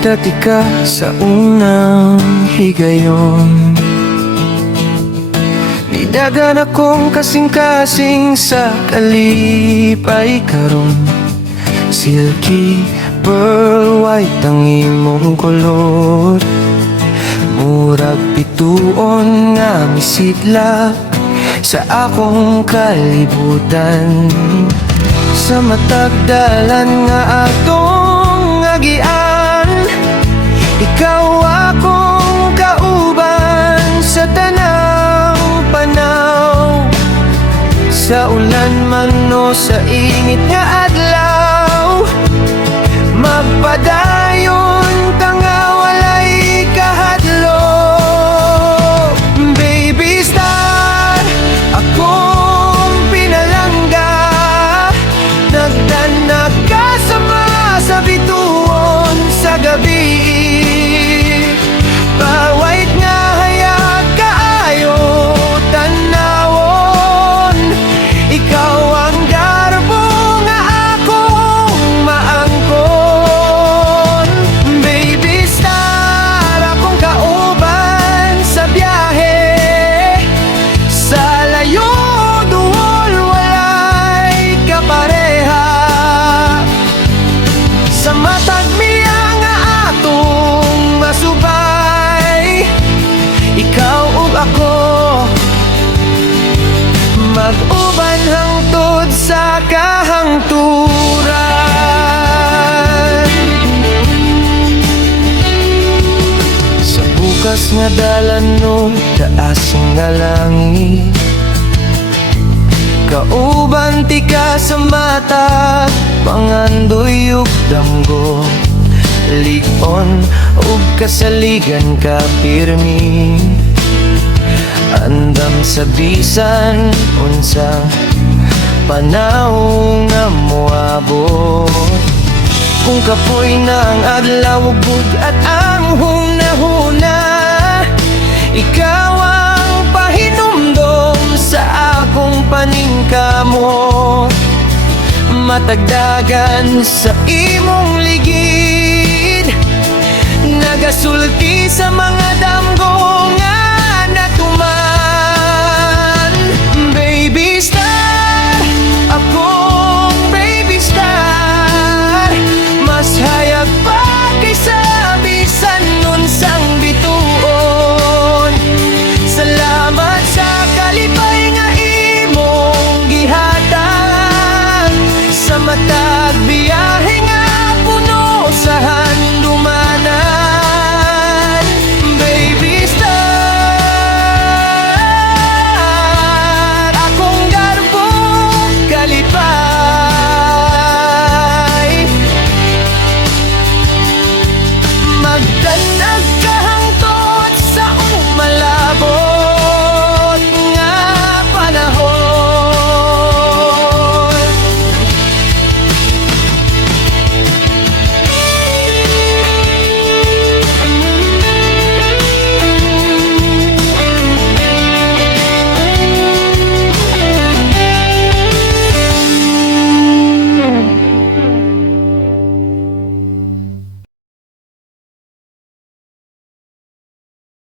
dati ka sa unang higayon. Nidagan akong kasing-kasing sa kalipay karon. Silky, pearl white ang imong kolor. Murag pituon nga misidlak sa akong kalibutan. Sa matag dalan nga atong agian, ikaw akong kauban sa tanang panaw. Sa ulan man o sa init nga adlaw, magpadayon ta nga walay kahadlo. Baby star, akong pinalangga, nagdanag ka sama sa bituon sa gabi. Pawait nga hayag kaayo tanawon, ikaw ang garbo nga akong maangkon. Baby star, akong kauban sa biyahe, sa layo duol walay kapareha. Sa matag milya nga atong masubay, ikaw ug ako mag-uban hangtod sa kahangturan. Sa bukas nga dalan no taas nga langit, kauban ti ka sa mata, pangandoy ug damgo. Ligon ug kasaligan ka pirmi, andam sa bisan unsang panahon nga moabot. Kung kapoy na ang adlaw ug bugat ang hunahuna, ikaw ang pahinumdom sa akong paningkamo. Matagdagan sa imong ligid, nagasulti sa mga damgo.